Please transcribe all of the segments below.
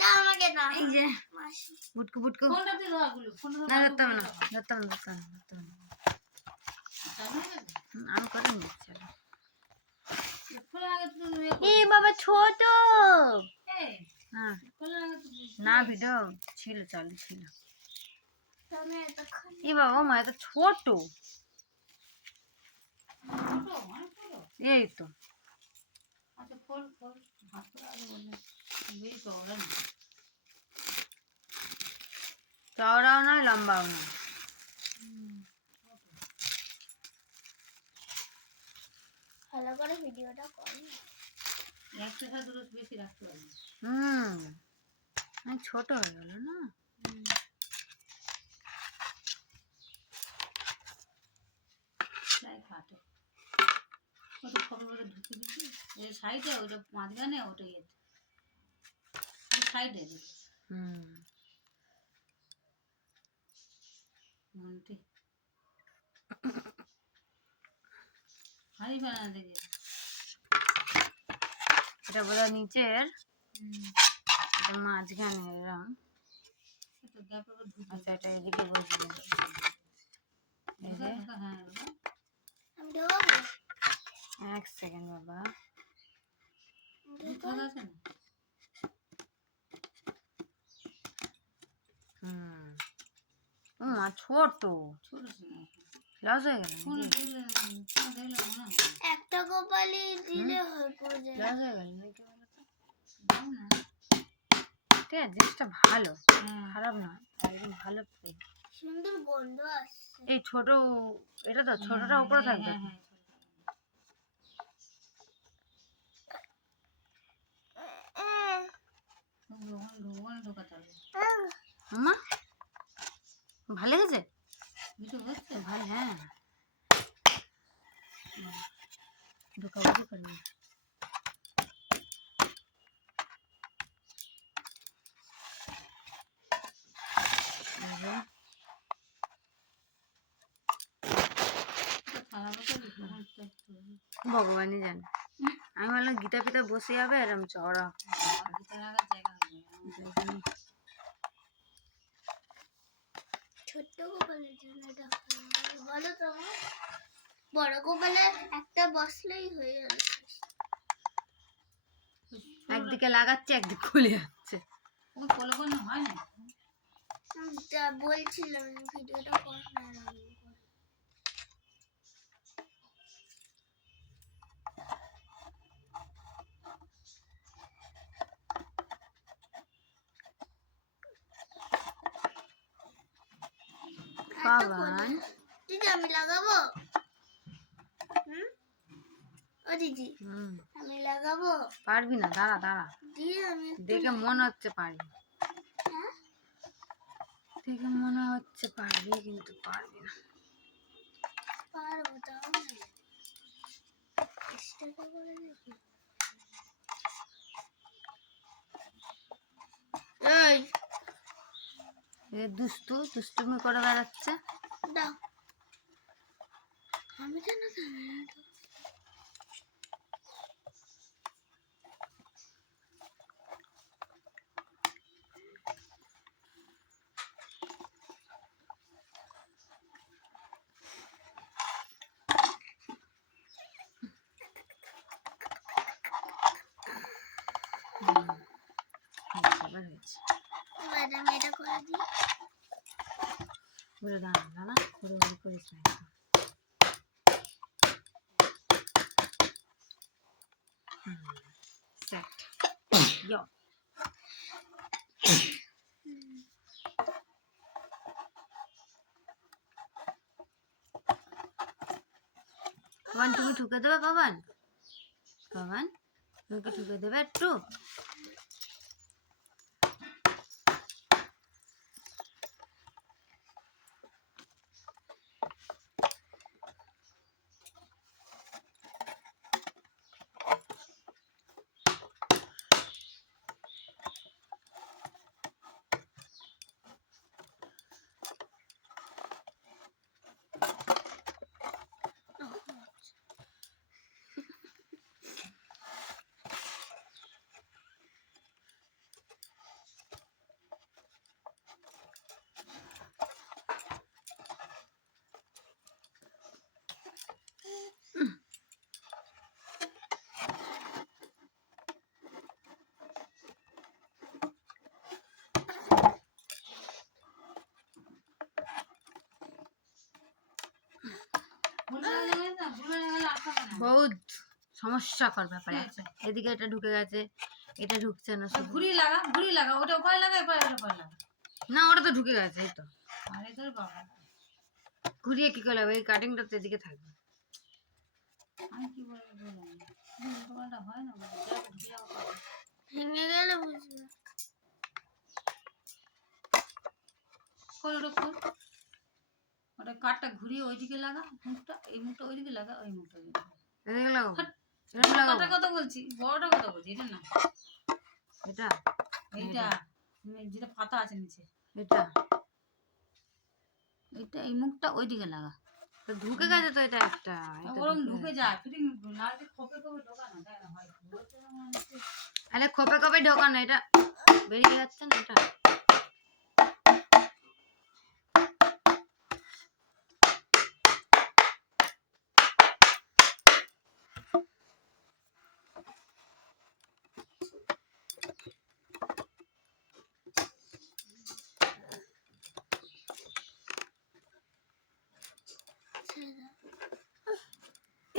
না আমাকে না, এই যে বুটকু বুটকু না ধরতাম না ধরতাম ধরতাম ধরতাম আমি করে নিচ্ছি এই বাবা ছোট হ্যাঁ না ভিডিও ছিল চালু ছিল এই বাবা ও মা এত ছোট এই তো চওড়াও নয় লম্বাও নয় ভালো করে ভিডিওটা করি ছোট হয়ে গেল না সাইডে ওটা মাঝখানে ওটা সাইডে এটা বোধ হয় নিচের মাঝখানে এরম আচ্ছা এটা এদিকে বসবে এক সেকেন্ড বাবা ও মা ছোট লস হয়ে গেল একটা গোপালি দিলে হয়ে পড়ে লস হয়ে গেল নাকি বলো তো ঠিক আছে জিনিসটা ভালো খারাপ না একদম ভালো সুন্দর গন্ধ আসছে এই ছোট এটা তো ছোটটা উপরে থাকবে মামা ভালো লেগেছে ভালো হ্যাঁ ঢোকাবুকি করবি ভগবানই জানে আমি বললাম গীতা পিতা বসে যাবে এরম চড়া ছোট্ট গোপালের জন্য এটা বলো তো বড় গোপালে একটা বসলেই হয়ে যাবে একদিকে লাগাচ্ছে একদিকে খুলে যাচ্ছে হয় না যা বলছিলাম ভিডিওটা করো না বাবান দিদি আমি লাগাবো ও দিদি আমি লাগাবো পারবি না দাঁড়া দাঁড়া দিদি আমি দেখে মনে হচ্ছে পারবি দেখে মনে হচ্ছে পারবি কিন্তু পারবি না পারবো তাও না চেষ্টা করে দেখি এই দুষ্টুমি করে বেড়াচ্ছে দাও আমি জানি না ক্যামেরাটা ম্যাডাম এটা করে দিই ঘুরে দাঁড়া দাঁড়া ঘুরে ঘুরে করিস না সেট ইয়ো 1 তুমি ঠুকে দেবে বাবান বাবান তুমি কি ঠুকে দেবে একটু বহুত সমস্যাকর ব্যাপার একটা। এদিকে এটা ঢুকে গেছে, এটা ঢুকছে না শুধু। ঘুরি লাগা ওটা ওপারে লাগা এপারে লাগা। না ওটা তো ঢুকে গেছে, এই তো। আরে তোর বাবা, ঘুরিয়ে কি করলে হবে? এই কাটিংটা তো এদিকে থাকবে। আমি কি বলে বললাম তোমারটা হয় না বলে যা ঘুরি লাগা ভেঙে গেলে বুঝবে। ওটা কাঠটা ঘুরিয়ে ওইদিকে লাগা, মুখটা এই মুখটা ওইদিকে লাগা, ওই মুখটা ওইদিকে লাগা। এদিকে লাগাও, হাট। এরকম লাগাও। কাটা কথা বলছি, বড়টা কথা বলছি, এটা না, এটা এইটা যেটা পাতা আছে নিচে, এটা এইটা এই মুখটা ওইদিকে লাগা। তো ঢুকে গেছে তো, এটা একটা। এটা ওরম ঢুকে ঢুকে গেছে। যায়, ফিটিং না যে খোপে খোপে ঢোকা না, তাই না হয় বলতে না মনে হচ্ছে। আরে খোপে খোপে ঢোকানো, এটা বেরিয়ে যাচ্ছে না এটা।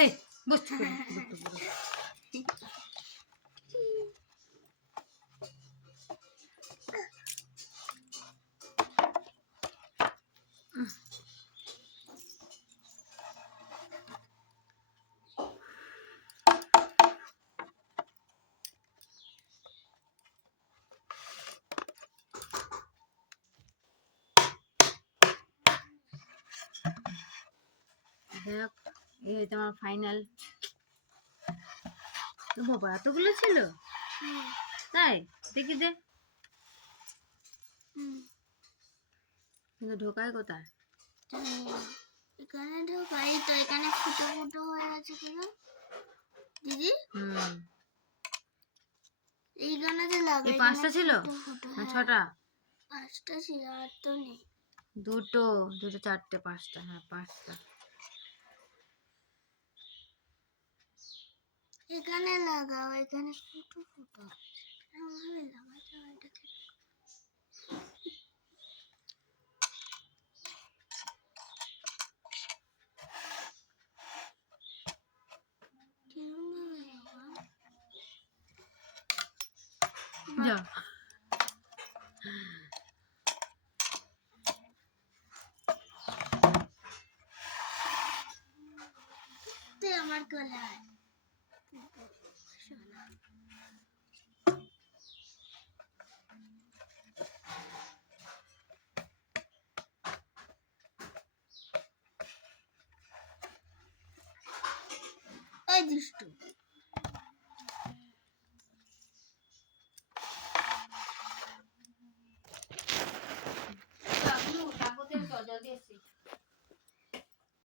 এই বুঝতে যাক, এই হচ্ছে আমার ফাইনাল। তো বাবা এতগুলো ছিল, তাই দেখি দে। কিন্তু ঢোকায় কোথায়? এখানে ঢোকাই তো, এখানে ফুটো ফুটো হয়ে আছে কেন দিদি? এই গানাতে লাগাই। এই 5টা ছিল না 6টা? 5টা ছিল, আর তো নেই। দুটো 4টে 5টা, হ্যাঁ 5টা। এখানে লাগাও, এখানে ফুটো ফুটো এমনভাবে লাগাতে হয় এটাকে। কেমনভাবে লাগাও? যা তুই আমার গলায় এই দুষ্টু। জলদি আসছি।